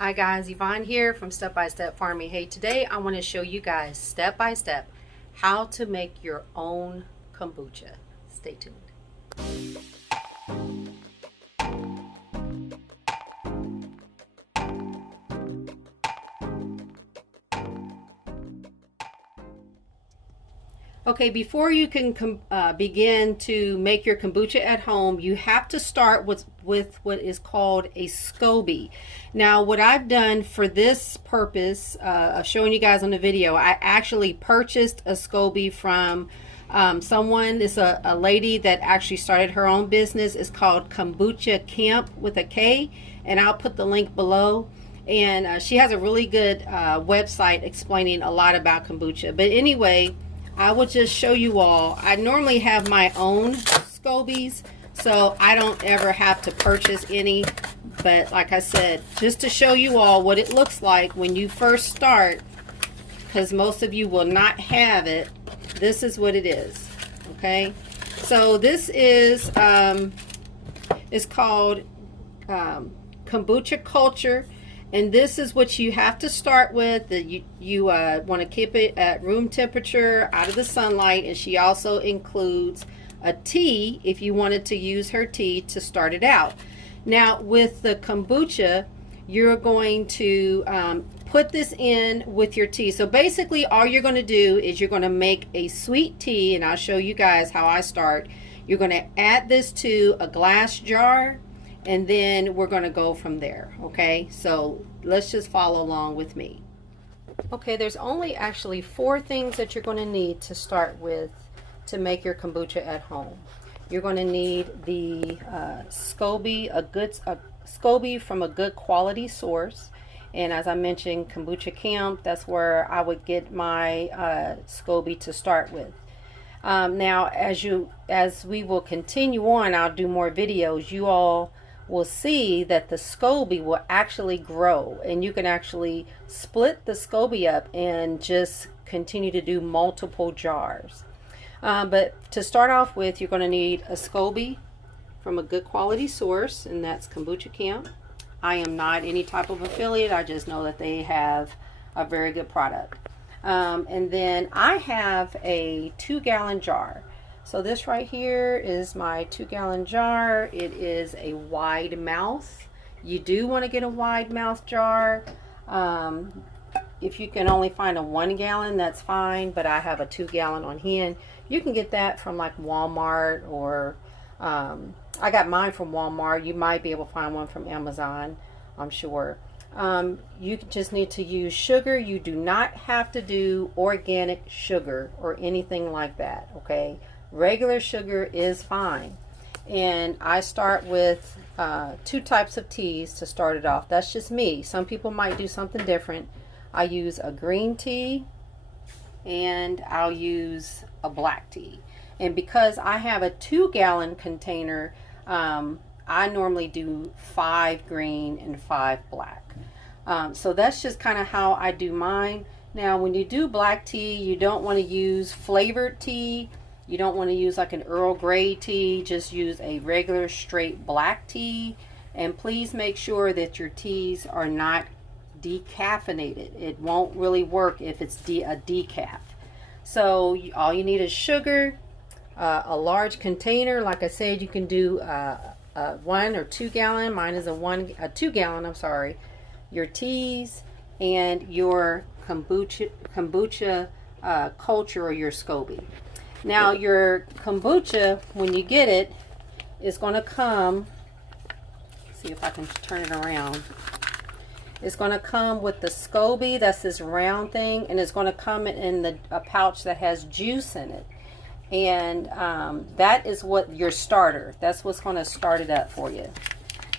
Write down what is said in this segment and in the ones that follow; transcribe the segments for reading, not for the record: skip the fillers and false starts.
Hi guys, Yvonne here from Step by Step Farming. Hey, today I want to show you guys step by step how to make your own kombucha. Stay tuned. Okay, before you can begin to make your kombucha at home, you have to start with what is called a SCOBY. Now, what I've done for this purpose of showing you guys on the video, I actually purchased a SCOBY from someone. It's a lady that actually started her own business. It's called Kombucha Camp with a K, and I'll put the link below. And she has a really good website explaining a lot about kombucha. But anyway, I will just show you all. I normally have my own SCOBYs, so I don't ever have to purchase any. But like I said, just to show you all what it looks like when you first start, because most of you will not have it, this is what it is. Okay, so this is it's called kombucha culture. And this is what you have to start with. You want to keep it at room temperature, out of the sunlight. And she also includes a tea if you wanted to use her tea to start it out. Now with the kombucha, you're going to put this in with your tea. So basically all you're going to do is you're going to make a sweet tea, and I'll show you guys how I start. You're going to add this to a glass jar, and then we're going to go from there. Okay, so let's just follow along with me. Okay, there's only actually 4 things that you're going to need to start with to make your kombucha at home. You're going to need the SCOBY, a SCOBY from a good quality source. And as I mentioned, Kombucha Camp, that's where I would get my SCOBY to start with. Now, as we will continue on, I'll do more videos. You all will see that the SCOBY will actually grow, and you can actually split the SCOBY up and just continue to do multiple jars. But to start off with, you're going to need a SCOBY from a good quality source, and that's Kombucha Camp. I am not any type of affiliate. I just know that they have a very good product. And then I have a 2-gallon jar. So this right here is my 2-gallon jar. It is a wide mouth. You do want to get a wide mouth jar. If you can only find a 1-gallon, that's fine, but I have a 2-gallon on hand. You can get that from like Walmart, or I got mine from Walmart. You might be able to find one from Amazon, I'm sure. You just need to use sugar. You do not have to do organic sugar or anything like that, okay? Regular sugar is fine. And I start with 2 types of teas to start it off. That's just me. Some people might do something different. I use a green tea, and I'll use a black tea. And because I have a 2-gallon container, I normally do 5 green and 5 black. So that's just kind of how I do mine. Now when you do black tea, you don't want to use flavored tea. You don't want to use like an Earl Grey tea. Just use a regular straight black tea. And please make sure that your teas are not decaffeinated. It won't really work if it's a decaf. So all you need is sugar, a large container. Like I said, you can do 1 or 2-gallon. Mine is a 2-gallon, I'm sorry. Your teas and your kombucha culture, or your SCOBY. Now your kombucha, when you get it, is going to come, see if I can turn it around. It's going to come with the SCOBY, that's this round thing, and it's going to come in a pouch that has juice in it. And that is what your starter, that's what's going to start it up for you.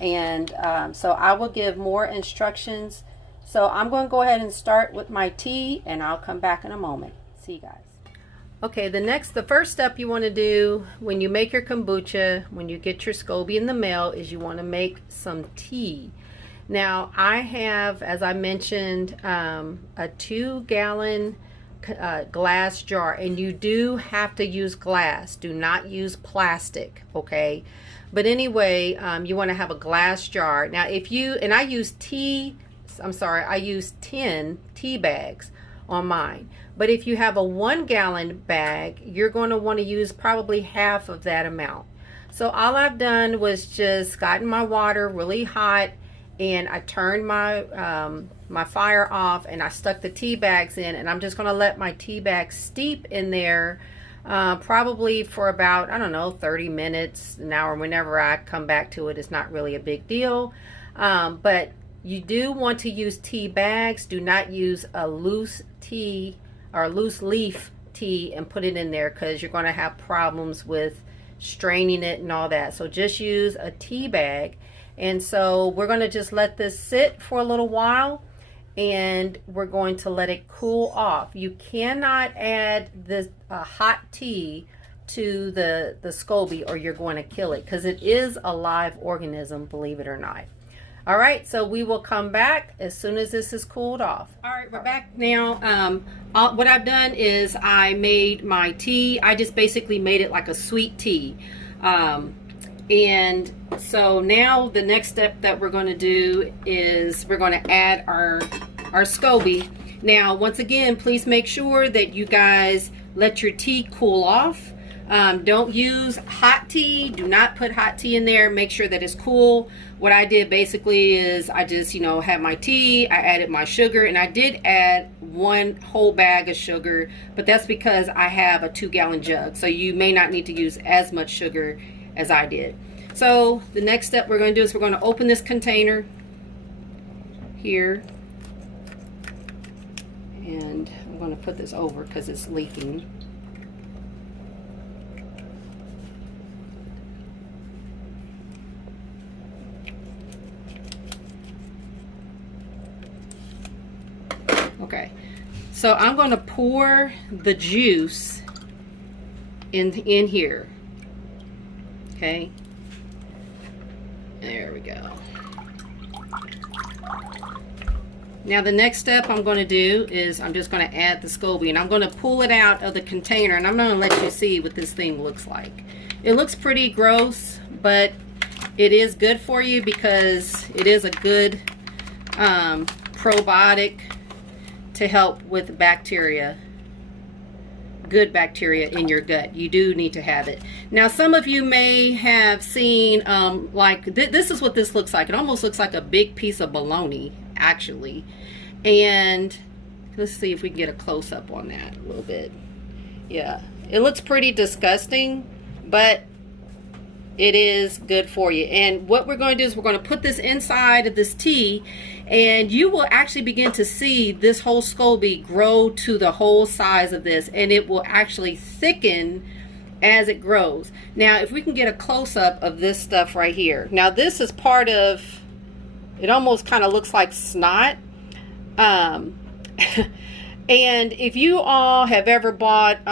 And so I will give more instructions. So I'm going to go ahead and start with my tea, and I'll come back in a moment. See you guys. Okay, the first step you want to do when you make your kombucha, when you get your SCOBY in the mail, is you want to make some tea. Now I have, as I mentioned, a 2-gallon glass jar, and you do have to use glass. Do not use plastic, okay? But anyway, you want to have a glass jar. Now if you, and I use tea I'm sorry, I used 10 tea bags on mine. But if you have a 1-gallon bag, you're going to want to use probably half of that amount. So all I've done was just gotten my water really hot, and I turned my my fire off, and I stuck the tea bags in, and I'm just going to let my tea bags steep in there probably for about, I don't know, 30 minutes, an hour. Whenever I come back to it, it's not really a big deal. But you do want to use tea bags. Do not use a loose tea or loose leaf tea and put it in there, because you're going to have problems with straining it and all that. So just use a tea bag. And so we're going to just let this sit for a little while, and we're going to let it cool off. You cannot add this hot tea to the SCOBY, or you're going to kill it, because it is a live organism, believe it or not. All right, so we will come back as soon as this is cooled off. All right, we're back now. What I've done is I made my tea. I just basically made it like a sweet tea. And so now the next step that we're going to do is we're going to add our SCOBY. Now, once again, please make sure that you guys let your tea cool off. Don't use hot tea. Do not put hot tea in there. Make sure that it's cool. What I did basically is I just, had my tea. I added my sugar, and I did add 1 whole bag of sugar, but that's because I have a 2-gallon jug. So you may not need to use as much sugar as I did. So the next step we're going to do is we're going to open this container here. And I'm going to put this over because it's leaking. Okay, so I'm going to pour the juice in here. Okay, there we go. Now the next step I'm going to do is I'm just going to add the SCOBY, and I'm going to pull it out of the container, and I'm going to let you see what this thing looks like. It looks pretty gross, but it is good for you because it is a good probiotic to help with bacteria, good bacteria in your gut. You do need to have it. Now, some of you may have seen this is what this looks like. It almost looks like a big piece of bologna, actually. And let's see if we can get a close-up on that a little bit. Yeah, it looks pretty disgusting, but it is good for you. And what we're going to do is we're going to put this inside of this tea, and you will actually begin to see this whole SCOBY grow to the whole size of this, and it will actually thicken as it grows. Now, if we can get a close-up of this stuff right here. Now, this is part of, it almost kind of looks like snot. And if you all have ever bought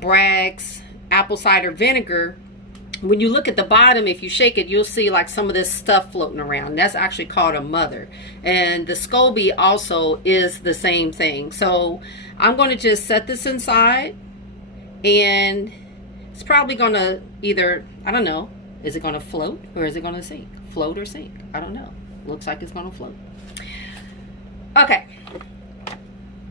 Bragg's apple cider vinegar, when you look at the bottom, if you shake it, you'll see like some of this stuff floating around. That's actually called a mother. And the SCOBY also is the same thing. So I'm going to just set this inside, and it's probably going to either, I don't know, is it going to float or is it going to sink? Float or sink? I don't know. Looks like it's going to float. Okay.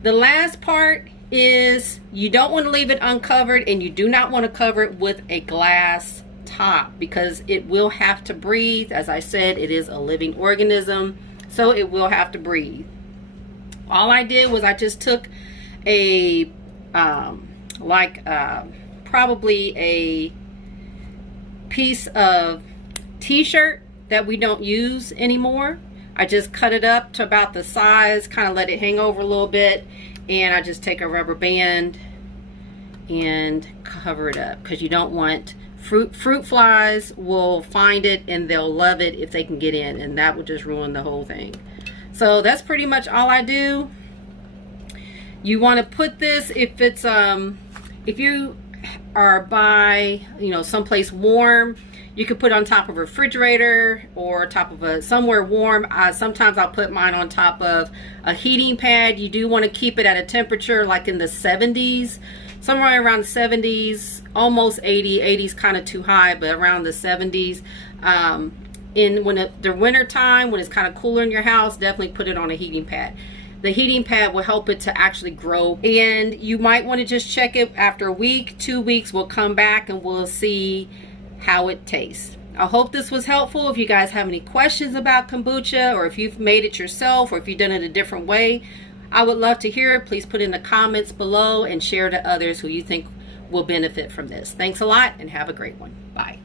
The last part is you don't want to leave it uncovered, and you do not want to cover it with a glass top because it will have to breathe. As I said, it is a living organism, so it will have to breathe. All I did was I just took a probably a piece of t-shirt that we don't use anymore. I just cut it up to about the size, kind of let it hang over a little bit, and I just take a rubber band and cover it up because you don't want fruit flies will find it and they'll love it if they can get in, and that would just ruin the whole thing. So that's pretty much all I do. You want to put this, if it's if you are by someplace warm, you could put it on top of a refrigerator or top of somewhere warm. Sometimes I'll put mine on top of a heating pad. You do want to keep it at a temperature like in the 70s, somewhere around the 70s, almost 80. 80's kind of too high, but around the 70s. in the winter time, when it's kind of cooler in your house, definitely put it on a heating pad. The heating pad will help it to actually grow. And you might want to just check it after a week, 2 weeks. We'll come back and we'll see how it tastes. I hope this was helpful. If you guys have any questions about kombucha, or if you've made it yourself, or if you've done it a different way, I would love to hear it. Please put in the comments below and share to others who you think will benefit from this. Thanks a lot and have a great one. Bye.